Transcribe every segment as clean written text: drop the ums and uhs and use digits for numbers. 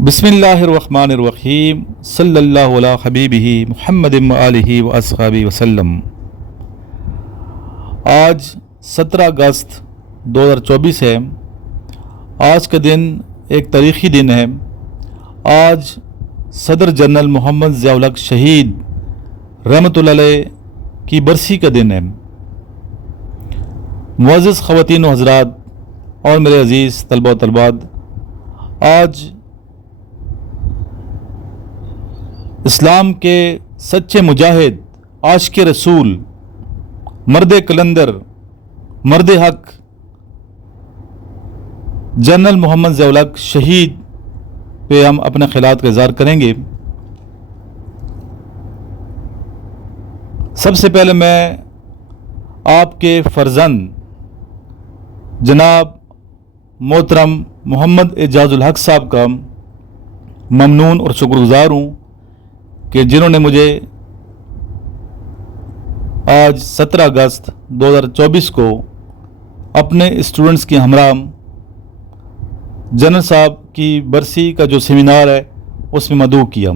बिस्मिल्लाहिर्रहमानिर्रहीम सल्लल्लाहु अला हबीबिही मुहम्मद व आलिही व अस्हाबी वसल्लम। आज 17 अगस्त 2024 है। आज का दिन एक तारीख़ी दिन है। आज सदर जनरल मोहम्मद ज़ियाउल हक़ शहीद रहमतुल्लाह अलैह की बरसी का दिन है। मुअज़्ज़ज़ ख़वातीन व हज़रात और मेरे अज़ीज़ तलबा व तलबात, आज इस्लाम के सच्चे मुजाहिद, आशिक़ रसूल, मर्द कलंदर, मर्द हक जनरल मोहम्मद ज़ियाउल हक़ शहीद पे हम अपने ख़िलात का इज़हार करेंगे। सबसे पहले मैं आपके फ़र्जंद जनाब मोहतरम मोहम्मद एजाज़ुल हक़ साहब का ममनून और शुक्रगुज़ार हूँ कि जिन्होंने मुझे आज 17 अगस्त 2024 को अपने स्टूडेंट्स की हमरा जनरल साहब की बरसी का जो सेमिनार है उसमें मदऊ किया।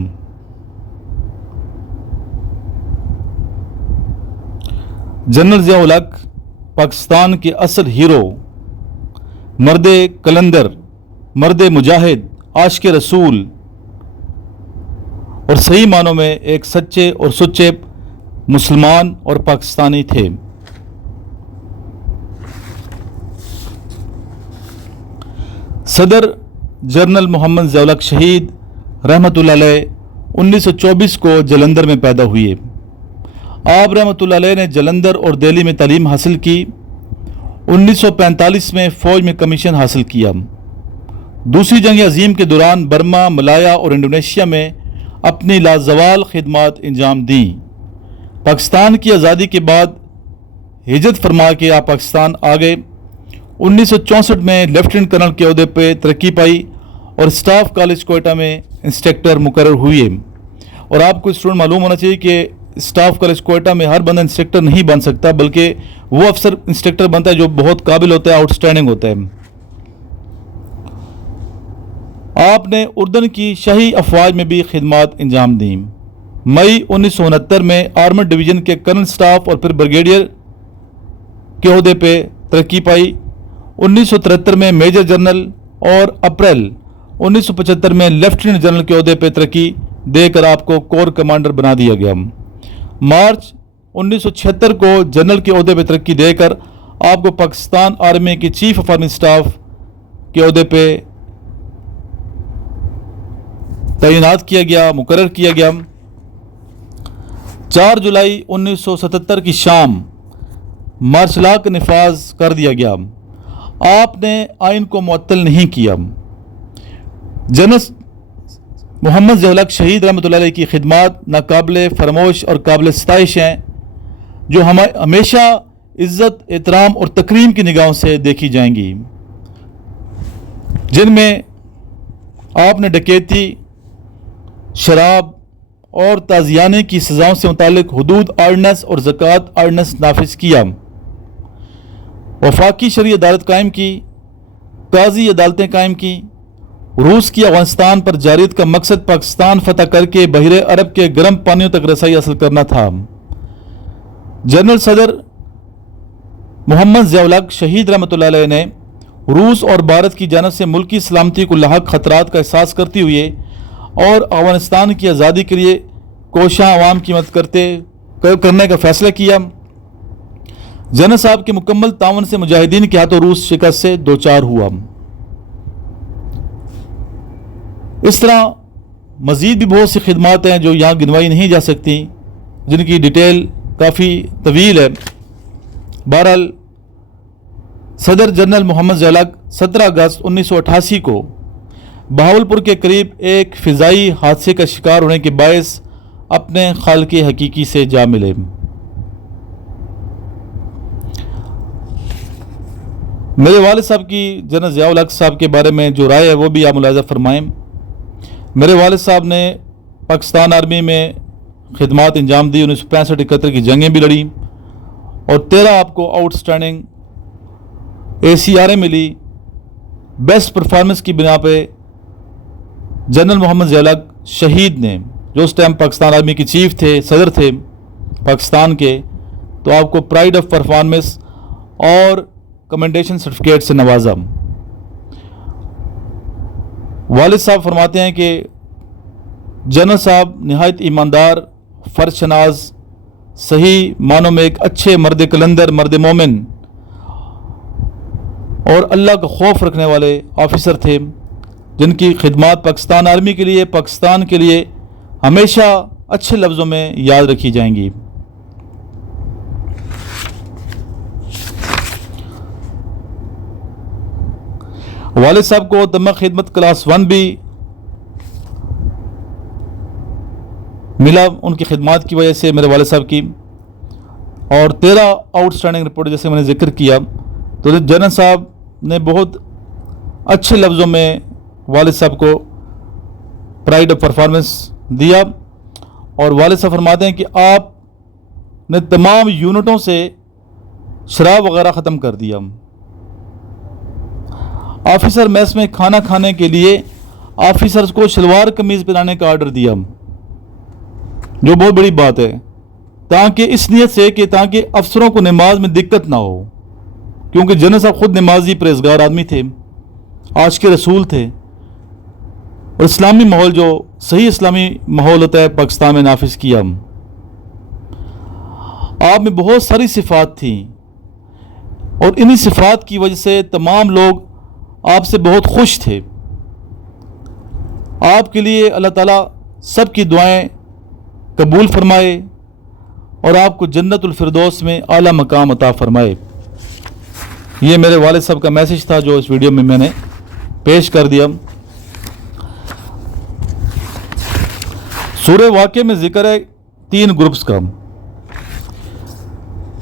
जनरल ज़ियाउल हक़ पाकिस्तान के असल हीरो, मर्द कलंदर, मर्द मुजाहिद, आशिक़ रसूल और सही मानों में एक सच्चे और सुच्चे मुसलमान और पाकिस्तानी थे। सदर जनरल मोहम्मद ज़ियाउल हक़ शहीद रहमतुल्लाह अलैह 1924 को जलंधर में पैदा हुए। आप रहमतुल्लाह अलैह ने जलंधर और दिल्ली में तालीम हासिल की। 1945 में फ़ौज में कमीशन हासिल किया। दूसरी जंग अज़ीम के दौरान बर्मा, मलाया और इंडोनेशिया में अपनी लाजवाल खिदमात अंजाम दी। पाकिस्तान की आज़ादी के बाद हिजरत फरमा के आप पाकिस्तान आ गए। 1964 में लेफ्टिनेंट कर्नल के ओहदे पे तरक्की पाई और स्टाफ कॉलेज कोयटा में इंस्ट्रक्टर मुकर्रर हुए। और आपको स्टूडेंट मालूम होना चाहिए कि स्टाफ कॉलेज कोयटा में हर बंदा इंस्ट्रक्टर नहीं बन सकता, बल्कि वो अफसर इंस्ट्रक्टर बनता है जो बहुत काबिल होता है, आउटस्टैंडिंग होता है। आपने उर्दन की शाही अफवाज में भी खिदमात अंजाम दी। मई 1969 में आर्मड डिवीज़न के कर्नल स्टाफ और फिर ब्रिगेडियर के ओहदे पे तरक्की पाई। 1973 में मेजर जनरल और अप्रैल 1975 में लेफ्टिनेंट जनरल के ओहदे पे तरक्की देकर आपको कोर कमांडर बना दिया गया। मार्च 1976 को जनरल के ओहदे पे तरक्की देकर आपको पाकिस्तान आर्मी की चीफ ऑफ आर्मी स्टाफ के ओहदे पे तैनात किया गया, मुकर्रर किया गया। 4 जुलाई 1977 की शाम मार्शल लॉ का निफाज कर दिया गया। आपने आइन को मुअत्तल नहीं किया। जनरल मोहम्मद ज़ियाउल हक़ शहीद रहमतुल्लाह अलैह की खिदमात नाकाबिले फरमोश और काबिल सताइश हैं, जो हमेशा इज़्ज़त, एहतराम और तकरीम की निगाहों से देखी जाएंगी। जिनमें आपने डकैती, शराब और ताज़ियाने की सज़ाओं से मुतालिक हुदूद आर्डनेंस और ज़कात आर्डनेंस नाफिज किया। वफाकी शरई अदालत कायम की, काजी अदालतें कायम की। रूस की अफ़गानिस्तान पर जारियत का मकसद पाकिस्तान फतह करके बहरे अरब के गर्म पानियों तक रसाई हासिल करना था। जनरल सदर मोहम्मद ज़ियाउल हक़ शहीद रहमतुल्लाह अलैह ने रूस और भारत की जानब से मुल्की सलामती को लाहक ख़तरात का एहसास करते हुए और अफ़गानिस्तान की आज़ादी के लिए कोशा अवाम की मदद करने का फ़ैसला किया। जनरल साहब के मुकम्मल तावन से मुजाहिदीन के हाथों रूस शिकस्त से दो चार हुआ। इस तरह मज़ीद भी बहुत सी खिदमात हैं जो यहाँ गिनवाई नहीं जा सकती, जिनकी डिटेल काफ़ी तवील है। बहरहाल सदर जनरल मोहम्मद ज़ियाउल हक़ 17 अगस्त 1988 को बहावलपुर के करीब एक फ़िज़ाई हादसे का शिकार होने के बायस अपने खालिक़ हकीकी से जा मिले। मेरे वालिद साहब की जनरल ज़ियाउल हक़ साहब के बारे में जो राय है वो भी आप मुलाज़ा फरमाएँ। मेरे वालिद साहब ने पाकिस्तान आर्मी में खिदमात अंजाम दी। 1965-71 की जंगें भी लड़ी और 13 आपको आउटस्टैंडिंग ACRA मिली। बेस्ट परफॉर्मेंस की बिना पे जनरल मोहम्मद ज़िया-उल-हक शहीद ने, जो उस टाइम पाकिस्तान आर्मी के चीफ थे, सदर थे पाकिस्तान के, तो आपको प्राइड ऑफ परफॉर्मेंस और कमेंडेशन सर्टिफिकेट से नवाजा। वालिद साहब फरमाते हैं कि जनरल साहब नहायत ईमानदार, फ़र्ज शनास, सही मानों में एक अच्छे मर्द कलंदर, मर्द मोमिन और अल्लाह का खौफ रखने वाले ऑफिसर थे, जिनकी खिदमत पाकिस्तान आर्मी के लिए, पाकिस्तान के लिए हमेशा अच्छे लफ्ज़ों में याद रखी जाएंगी। वालिद साहब को तमगा खिदमत क्लास 1 भी मिला उनकी खिदमत की वजह से, मेरे वालिद साहब की, और 13 आउटस्टैंडिंग रिपोर्ट जैसे मैंने जिक्र किया। तो जनरल साहब ने बहुत अच्छे लफ्ज़ों में वालिद साहब को प्राइड ऑफ परफॉर्मेंस दिया। और वालिद साहब फरमाते हैं कि आपने तमाम यूनिटों से शराब वगैरह ख़त्म कर दिया। ऑफिसर मेस में खाना खाने के लिए ऑफिसर्स को शलवार कमीज़ पहनाने का आर्डर दिया, जो बहुत बड़ी बात है, ताकि इस नियत से कि ताकि अफसरों को नमाज में दिक्कत ना हो, क्योंकि जनरल साहब खुद नमाजी परहेजगार आदमी थे, आज के रसूल थे, और इस्लामी माहौल जो सही इस्लामी माहौल होता है पाकिस्तान में नाफिज किया। आप में बहुत सारी सिफात थी और इन्हीं सिफात की वजह से तमाम लोग आपसे बहुत खुश थे। आपके लिए अल्लाह ताला सबकी दुआएं कबूल फरमाए और आपको जन्नतुल फिरदौस में आला मकाम अता फरमाए। ये मेरे वालिद साहब का मैसेज था जो इस वीडियो में मैंने पेश कर दिया। सूरह वाक़िया में जिक्र है 3 ग्रुप्स का।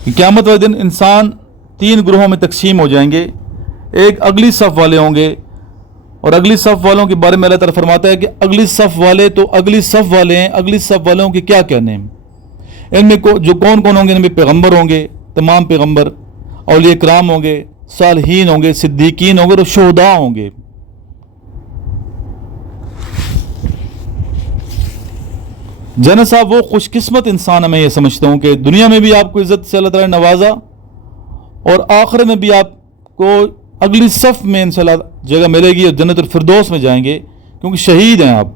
क़यामत वाले दिन इंसान 3 ग्रोहों में तकसीम हो जाएंगे। एक अगली सफ़ वाले होंगे, और अगली सफ़ वालों के बारे में अल्लाह ताला फरमाता है कि अगली सफ़ वाले तो अगली सफ़ वाले हैं, अगली सफ़ वालों के क्या कहने हैं। इनमें जो कौन कौन होंगे, इनमें पैगम्बर होंगे, तमाम पैगम्बर, औलिया किराम होंगे, सालिहीन होंगे, सिद्दीकीन होंगे और शुहदा होंगे। जनरल साहब वो खुशकिस्मत इंसान है, मैं ये समझता हूँ कि दुनिया में भी आपको इज़्ज़त से अल्लाह ताला ने नवाजा और आखिर में भी आपको अगली सफ़ में इंशाअल्लाह जगह मिलेगी और जन्नतुल फिरदौस में जाएंगे, क्योंकि शहीद हैं आप।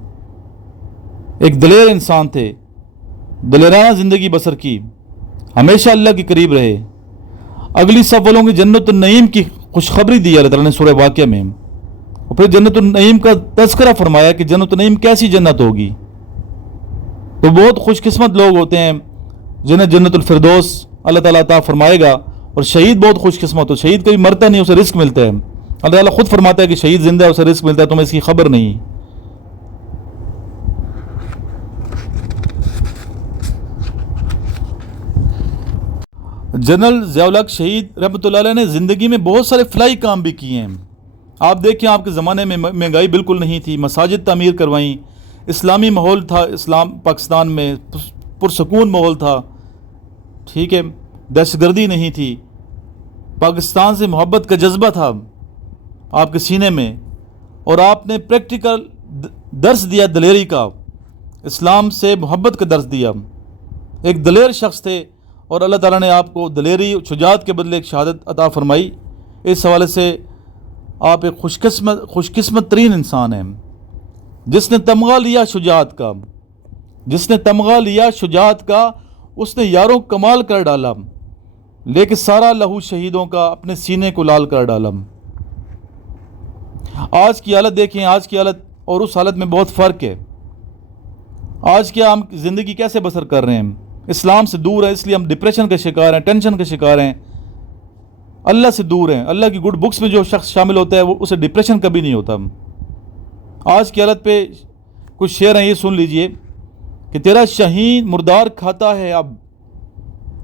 एक दलेर इंसान थे, दलेराना ज़िंदगी बसर की, हमेशा अल्लाह के करीब रहे। अगली सफ़ वालों की जन्नतुन नईम की खुशखबरी दी अल्लाह ताला ने सूरह वाक़िया में, और फिर जन्नतुन नईम का तज़किरा फरमाया कि जन्नतुन नईम कैसी जन्नत होगी। तो बहुत खुशकिस्मत लोग होते हैं जिन्हें जन्नतुल फिरदौस अल्लाह ताला अता फरमाएगा। और शहीद बहुत खुशकिस्मत हो, शहीद कभी मरता नहीं, उसे रिस्क मिलता है। अल्लाह ताला खुद फरमाता है कि शहीद जिंदा है, उसे रिस्क मिलता है, तुम्हें इसकी खबर नहीं। जनरल ज़िया-उल-हक शहीद रहमतुल्लाह अलैह ने ज़िंदगी में बहुत सारे फलाई काम भी किए हैं। आप देखें, आपके ज़माने में महंगाई बिल्कुल नहीं थी, मसाजिद तामीर करवाई, इस्लामी माहौल था, इस्लाम पाकिस्तान में पुरसकून माहौल था, ठीक है, दहशतगर्दी नहीं थी, पाकिस्तान से मोहब्बत का जज्बा था आपके सीने में, और आपने प्रैक्टिकल दर्स दिया दलेरी का, इस्लाम से मोहब्बत का दर्स दिया। एक दलेर शख्स थे और अल्लाह ताला ने आपको दलेरी शुजात के बदले एक शहादत अता फरमाई। इस हवाले से आप एक खुशकिस्मत तरीन इंसान हैं जिसने तमगा लिया शुजात का, जिसने तमगा लिया शुजात का, उसने यारों कमाल कर डाला, लेकिन सारा लहू शहीदों का अपने सीने को लाल कर डाला। आज की हालत देखें, आज की हालत और उस हालत में बहुत फ़र्क है। आज क्या हम ज़िंदगी कैसे बसर कर रहे हैं, इस्लाम से दूर है, इसलिए हम डिप्रेशन के शिकार हैं, टेंशन के शिकार हैं, अल्लाह से दूर हैं। अल्लाह की गुड बुक्स में जो शख्स शामिल होता है वो उसे डिप्रेशन कभी नहीं होता। आज की हालत पे कुछ शेर हैं, ये सुन लीजिए कि तेरा शहीन मुर्दार खाता है अब,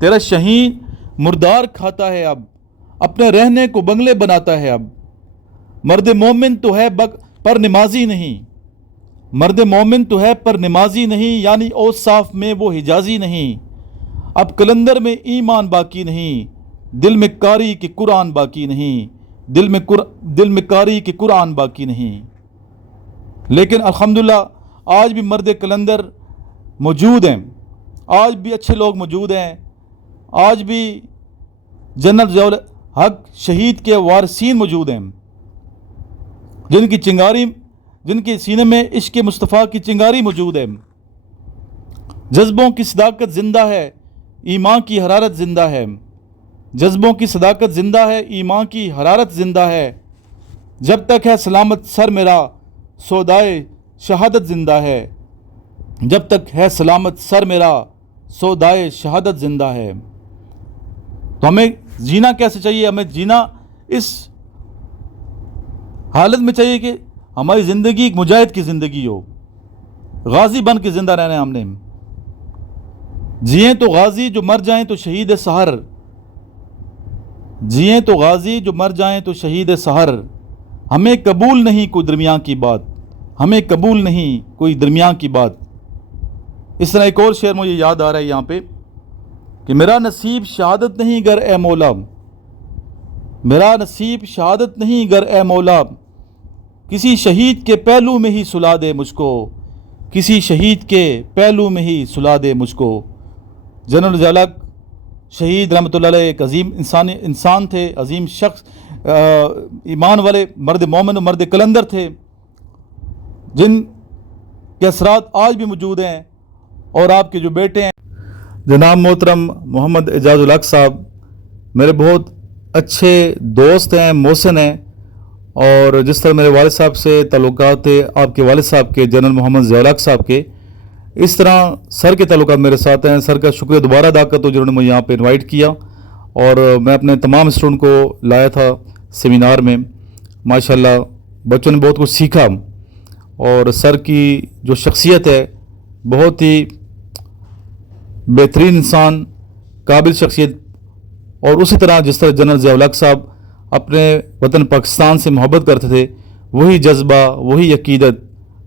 तेरा शहीन मुर्दार खाता है अब, अपने रहने को बंगले बनाता है अब। मर्द मोमिन तो है पर नमाजी नहीं, मर्द मोमिन तो है पर नमाजी नहीं, यानी औसाफ में वो हिजाजी नहीं। अब कलंदर में ईमान बाकी नहीं, दिल में कारी कि कुरान बाकी नहीं, दिल में कारी कि कुरान बाकी नहीं। لیکن الحمدللہ آج بھی مرد کلندر موجود ہیں، آج بھی اچھے لوگ موجود ہیں، آج بھی جنرل ضیاء الحق شہید کے وارثین موجود ہیں، جن کے سینے میں عشق مصطفیٰ کی چنگاری موجود ہے۔ جذبوں کی صداقت زندہ ہے، ایمان کی حرارت زندہ ہے۔ جذبوں کی صداقت زندہ ہے، ایمان کی حرارت زندہ ہے۔ جب تک ہے سلامت سر میرا سودائے شہادت زندہ ہے۔ جب تک ہے سلامت سر میرا سودائے شہادت زندہ ہے۔ تو ہمیں جینا کیسے چاہیے؟ ہمیں جینا اس حالت میں چاہیے کہ ہماری زندگی ایک مجاہد کی زندگی ہو، غازی بن کے زندہ رہنا ہے ہم نے۔ جئیں تو غازی جو مر جائیں تو شہید سحر، جئیں تو غازی جو مر جائیں تو شہید سحر۔ ہمیں قبول نہیں کوئی درمیان کی بات، ہمیں قبول نہیں کوئی درمیان کی بات۔ اس طرح ایک اور شعر مجھے یاد آ رہا ہے یہاں پہ کہ میرا نصیب شہادت نہیں گر اے مولا، میرا نصیب شہادت نہیں گر اے مولا، کسی شہید کے پہلو میں ہی سلا دے مجھ کو، کسی شہید کے پہلو میں ہی سلا دے مجھ کو۔ جنرل ضیاء الحق شہید رحمۃ اللہ علیہ ایک عظیم انسان تھے، عظیم شخص، ایمان والے مرد مومن و مرد کلندر تھے، جن کے اثرات آج بھی موجود ہیں۔ اور آپ کے جو بیٹے ہیں جناب محترم محمد اعجاز الحق صاحب، میرے بہت اچھے دوست ہیں، محسن ہیں، اور جس طرح میرے والد صاحب سے تعلقات تھے آپ کے والد صاحب کے جنرل محمد ضیاء الحق صاحب کے، اس طرح سر کے تعلقات میرے ساتھ ہیں۔ سر کا شکریہ دوبارہ ادا کرتا ہوں جنہوں نے مجھے یہاں پہ انوائٹ کیا، اور میں اپنے تمام اسٹوڈنٹ کو لایا تھا سیمینار میں۔ ماشاءاللہ بچوں نے بہت کچھ سیکھا، اور سر کی جو شخصیت ہے بہت ہی بہترین انسان، قابل شخصیت، اور اسی طرح جس طرح جنرل ضیاء الحق صاحب اپنے وطن پاکستان سے محبت کرتے تھے، وہی جذبہ، وہی عقیدت،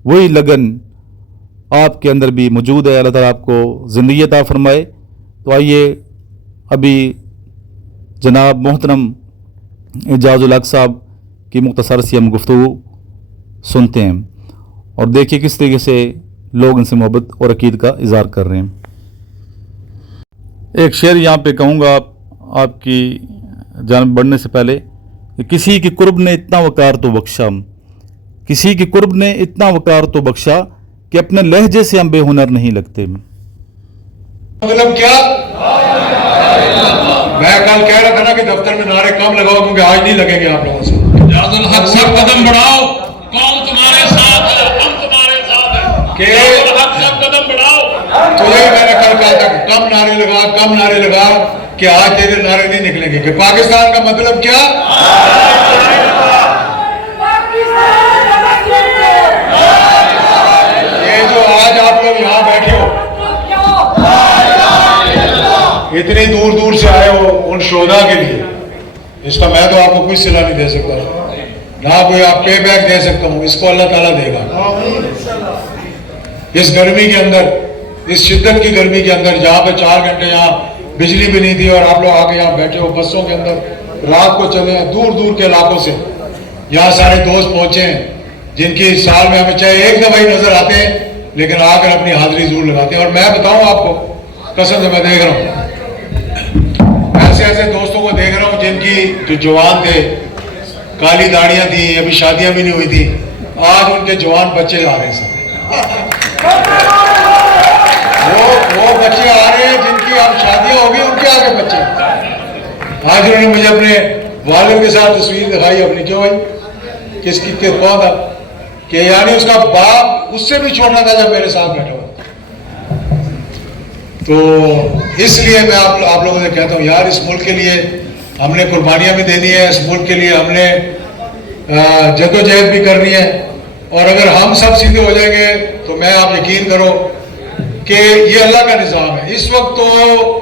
وہی لگن آپ کے اندر بھی موجود ہے۔ اللہ تعالیٰ آپ کو زندگی عطا فرمائے۔ تو آئیے ابھی جناب محترم اعجاز الحق صاحب کی مختصر سی ہم گفتگو سنتے ہیں، اور دیکھیے کس طریقے سے لوگ ان سے محبت اور عقیدت کا اظہار کر رہے ہیں۔ ایک شعر یہاں پہ کہوں گا آپ کی جانب بڑھنے سے پہلے کہ کسی کی قرب نے اتنا وقار تو بخشا، کسی کی قرب نے اتنا وقار تو بخشا کہ اپنے لہجے سے ہم بے ہنر نہیں لگتے۔ مطلب کیا؟ میں کل کہہ رہا تھا نا کہ دفتر میں نعرے کم لگاؤ، کیونکہ آج نہیں لگیں گے آپ لوگوں سے۔ اعجاز الحق سب قدم بڑھاؤ، قوم تمہارے ساتھ ہے، ہم تمہارے ساتھ ہیں۔ کہ اعجاز الحق سب قدم بڑھاؤ۔ تجھے میں نے کل کہا تھا کہ کم نعرے لگا، کم نعرے لگا، کہ آج تیرے نعرے نہیں نکلیں گے۔ کہ پاکستان کا مطلب کیا؟ یہ جو آج آپ لوگ یہاں بیٹھے ہو، اتنی دور دور سے آئے ہو ان شہداء کے لیے، اس کا میں تو آپ کو کوئی صلہ نہیں دے سکتا، نہ کوئی آپ پے بیک دے سکتا ہوں، اس کو اللہ تعالیٰ دے گا۔ اس گرمی کے اندر، اس شدت کی گرمی کے اندر، جہاں پہ 4 گھنٹے یہاں بجلی بھی نہیں تھی، اور آپ لوگ آ کے یہاں بیٹھے ہو بسوں کے اندر، رات کو چلے ہیں دور دور کے علاقوں سے، یہاں سارے دوست پہنچے ہیں جن کی سال میں ہمیں چاہے ایک دفعہ ہی نظر آتے ہیں، لیکن آ کر اپنی حاضری ضرور لگاتے ہیں۔ اور میں بتاؤں آپ کو، قسم سے میں دیکھ رہا ہوں ایسے دوستوں کو دیکھ رہا ہوں جن کی جو جوان تھے، کالی داڑیاں تھیں، ابھی شادیاں بھی نہیں ہوئی تھی، آج ان کے جوان بچے آ رہے ہیں۔ وہ بچے آ رہے ہیں جن کی اب شادیاں ہوگی، ان کے آگے بچے۔ آج انہوں نے مجھے اپنے والد کے ساتھ تصویر دکھائی اپنی، کیوں بھائی کس کی کون تھا، کہ یعنی اس کا باپ اس سے بھی چھوٹا تھا جب میرے ساتھ بیٹھا ہوا۔ تو اس لیے میں آپ لوگوں سے کہتا ہوں یار، اس ملک کے لیے ہم نے قربانیاں بھی دینی ہے، اس ملک کے لیے ہم نے جدوجہد بھی کرنی ہے، اور اگر ہم سب سیدھے ہو جائیں گے تو میں آپ یقین کرو کہ یہ اللہ کا نظام ہے۔ اس وقت تو